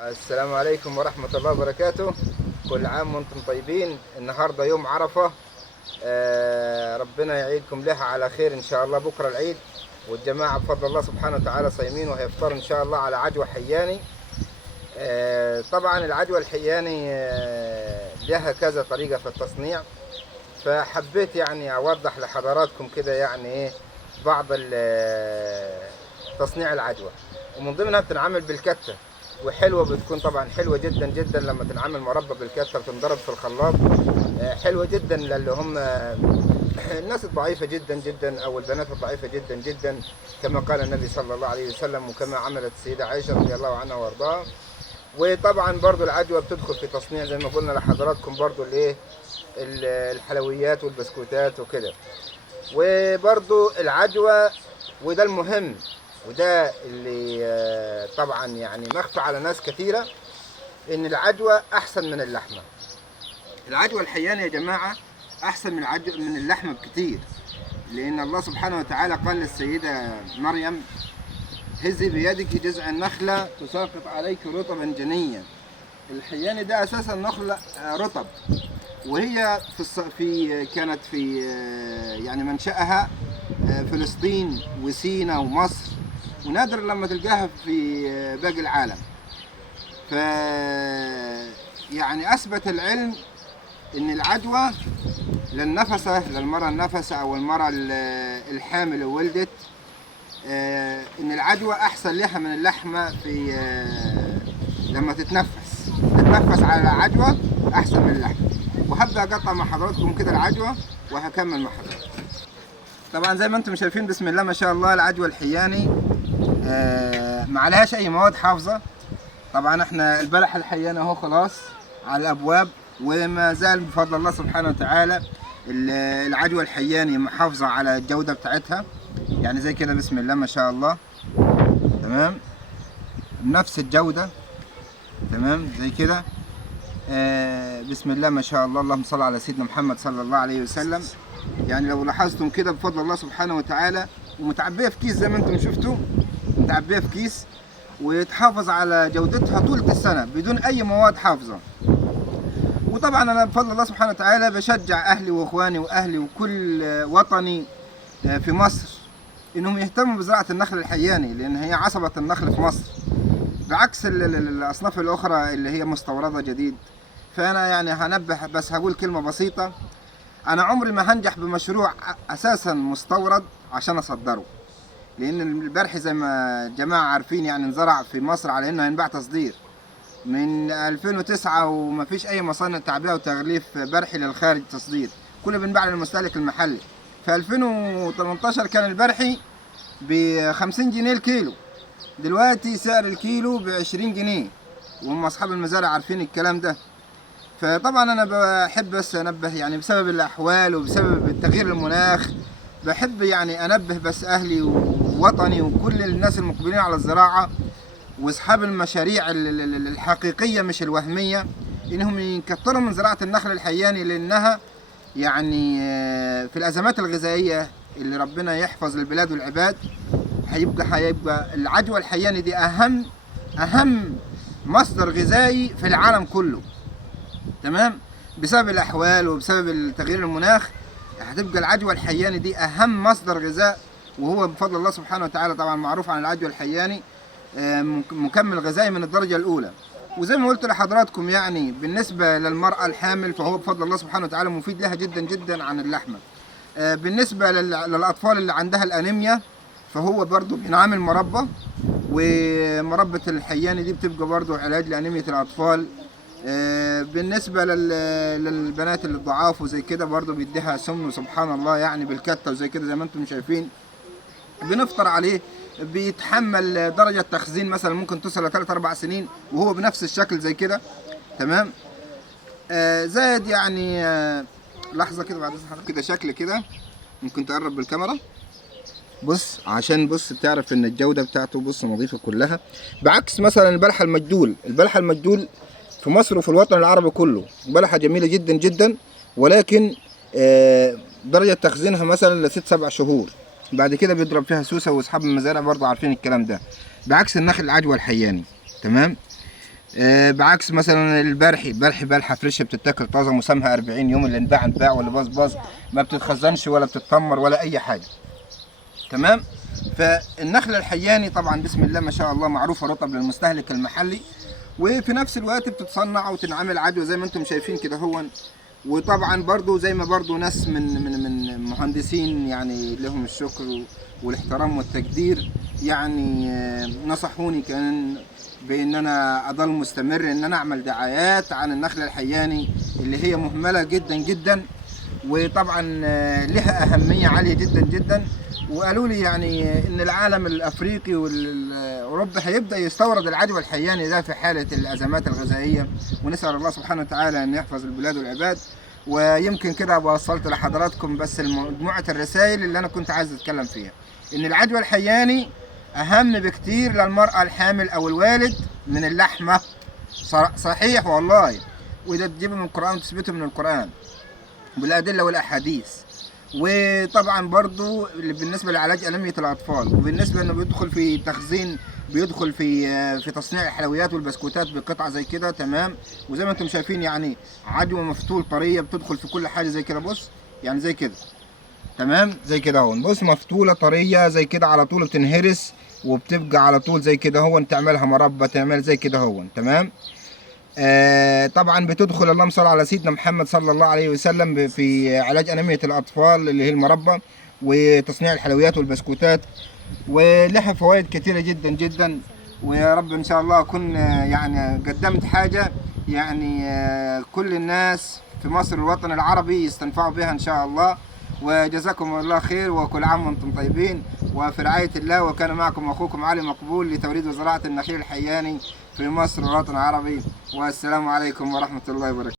السلام عليكم ورحمة الله وبركاته. كل عام وانتم طيبين. النهاردة يوم عرفة. ربنا يعيدكم لها على خير إن شاء الله. بكرة العيد والجماعة بفضل الله سبحانه وتعالى صايمين وهيفطر إن شاء الله على عجوة حياني. طبعا العجوة الحياني لها كذا طريقة في التصنيع، فحبيت يعني أوضح لحضراتكم كده يعني إيه بعض تصنيع العجوة، ومن ضمنها بتنعمل بالكتة، وحلوة بتكون طبعا حلوة جدا جدا لما تنعمل مربى بالكتة وتنضرب في الخلاط. حلوة جدا للي هم الناس الضعيفة جدا جدا أو البنات الضعيفة جدا جدا، كما قال النبي صلى الله عليه وسلم وكما عملت السيدة عائشة رضي الله عنها وارضاها. وطبعا برضو العجوة بتدخل في تصنيع زي ما قلنا لحضراتكم برضو الايه الحلويات والبسكوتات وكده. وبرضو العجوة، وده المهم وده اللي طبعا يعني مخفى على ناس كثيرة، ان العجوة احسن من اللحمة. العجوة الحيانة يا جماعة احسن من اللحمة بكثير، لان الله سبحانه وتعالى قال للسيدة مريم: هزي بيدك جذع النخلة تساقط عليك رطبا جنيا. الحياني ده اساسا نخلة رطب، وهي كانت في يعني منشأها فلسطين وسينا ومصر، ونادر لما تلقاها في باقي العالم. ف يعني اثبت العلم ان العجوة للمرأة النفسة او المرأة الحامل وولدت، ان العجوة احسن لها من اللحمة في لما تتنفس على العجوة احسن من اللحمة. وهبدأ اقطع مع حضراتكم كده العجوة وهكمل مع حضراتكم. طبعا زي ما انتم شايفين بسم الله ما شاء الله العجوة الحياني ما عليهاش اي مواد حافظة. طبعا احنا البلح الحياني اهو خلاص على الابواب، وما زال بفضل الله سبحانه وتعالى العجوة الحياني محافظة على الجودة بتاعتها، يعني زي كده بسم الله ما شاء الله. تمام، نفس الجودة تمام زي كده. بسم الله ما شاء الله. اللهم صل على سيدنا محمد صلى الله عليه وسلم. يعني لو لاحظتم كده بفضل الله سبحانه وتعالى، ومتعبية في كيس زي ما انتم شفتوا، متعبية في كيس ويتحافظ على جودتها طول السنة بدون أي مواد حافظة. وطبعا أنا بفضل الله سبحانه وتعالى بشجع أهلي وإخواني وأهلي وكل وطني في مصر إنهم يهتموا بزراعة النخل الحياني، لأن هي عصبة النخل في مصر بعكس الأصناف الأخرى اللي هي مستوردة جديد. فأنا يعني هنبه، بس هقول كلمة بسيطة: أنا عمري ما هنجح بمشروع أساسا مستورد عشان أصدره، لأن البرح زي ما الجماعة عارفين يعني انزرع في مصر على إنه ينباع تصدير من 2009، وما فيش أي مصانع تعبئة وتغليف برحي للخارج تصدير، كله بينباع للمستهلك المحلي. في 2018 كان البرحي ب 50 جنيه الكيلو، دلوقتي سعر الكيلو ب 20 جنيه، وهم أصحاب المزارع عارفين الكلام ده. فطبعا أنا بحب بس أنبه يعني بسبب الأحوال وبسبب تغيير المناخ، بحب يعني أنبه بس أهلي ووطني وكل الناس المقبلين على الزراعة واصحاب المشاريع الحقيقية مش الوهمية، انهم يكتروا من زراعة النخل الحياني، لانها يعني في الازمات الغذائية اللي ربنا يحفظ البلاد والعباد هيبقى العجوة الحياني دي اهم مصدر غذائي في العالم كله. تمام، بسبب الاحوال وبسبب تغيير المناخ هتبقى العجوة الحياني دي اهم مصدر غذاء، وهو بفضل الله سبحانه وتعالى طبعا معروف عن العجوة الحياني مكمل غذائي من الدرجة الأولى. وزي ما قلت لحضراتكم يعني بالنسبة للمرأة الحامل فهو بفضل الله سبحانه وتعالى مفيد لها جدا جدا عن اللحمة. بالنسبة للأطفال اللي عندها الأنيميا فهو برضو بينعمل مربى، ومربى الحياني دي بتبقى برضو علاج لأنيميا الأطفال. بالنسبة للبنات اللي ضعاف وزي كده برضو بيديها سمن، سبحان الله يعني بالكتة وزي كده زي ما انتم شايفين بنفطر عليه. بيتحمل درجة تخزين مثلا ممكن توصل ل 3-4 سنين وهو بنفس الشكل زي كده. تمام، زائد يعني لحظة كده بعد كده شكل كده ممكن تقرب بالكاميرا. بص عشان بص تعرف ان الجودة بتاعته بص نظيفة كلها، بعكس مثلا البلحة المجدول في مصر وفي الوطن العربي كله بلحة جميلة جدا جدا، ولكن درجة تخزينها مثلا ل6-7 شهور، بعد كده بيضرب فيها سوسة، واصحاب المزارع برضه عارفين الكلام ده، بعكس النخل العجوة الحياني. تمام، بعكس مثلا البرحي، بلحه فريشه بتتاكل طازه، مسامها 40 يوم، اللي انباع واللي باظ، ما بتتخزنش ولا بتتمر ولا اي حاجه. تمام. فالنخله الحياني طبعا بسم الله ما شاء الله معروفه رطب للمستهلك المحلي، وفي نفس الوقت بتتصنع وتنعمل عدوى زي ما انتم شايفين كده هون. وطبعا برضو زي ما برضو ناس من مهندسين يعني لهم الشكر والاحترام والتقدير، يعني نصحوني كان بان انا اضل مستمر ان انا اعمل دعايات عن النخله الحياني اللي هي مهمله جدا جدا، وطبعا لها اهميه عاليه جدا جدا. وقالوا لي يعني ان العالم الافريقي والاوروبي هيبدا يستورد العدوى الحياني ده في حاله الازمات الغذائيه، ونسال الله سبحانه وتعالى ان يحفظ البلاد والعباد. ويمكن كده ابقى وصلت لحضراتكم بس مجموعه الرسائل اللي انا كنت عايز اتكلم فيها، ان العدوى الحياني اهم بكتير للمراه الحامل او الوالد من اللحمه. صحيح والله، وده تجيبه من القران وتثبته من القران بالادله والاحاديث. وطبعا برضو بالنسبه لعلاج انيميا الاطفال، وبالنسبه انه بيدخل في تخزين، بيدخل في تصنيع الحلويات والبسكوتات بقطعه زي كده. تمام. وزي ما انتم شايفين يعني عدوى مفتول طريه بتدخل في كل حاجه زي كده، بص يعني زي كده. تمام زي كده اهو، بص مفتوله طريه زي كده على طول، بتنهرس وبتبقى على طول زي كده اهو، تعملها مربى، تعمل زي كده اهو. تمام. طبعا بتدخل اللهم صل على سيدنا محمد صلى الله عليه وسلم في علاج انيميا الاطفال اللي هي المربى وتصنيع الحلويات والبسكوتات، ولها فوائد كثيره جدا جدا. ويا رب ان شاء الله اكون يعني قدمت حاجه يعني كل الناس في مصر والوطن العربي يستنفعوا بها ان شاء الله. وجزاكم الله خير، وكل عام وانتم طيبين وفي رعايه الله. وكان معكم اخوكم علي مقبول لتوريد وزراعه النخيل الحياني في مصر والوطن العربي. والسلام عليكم ورحمه الله وبركاته.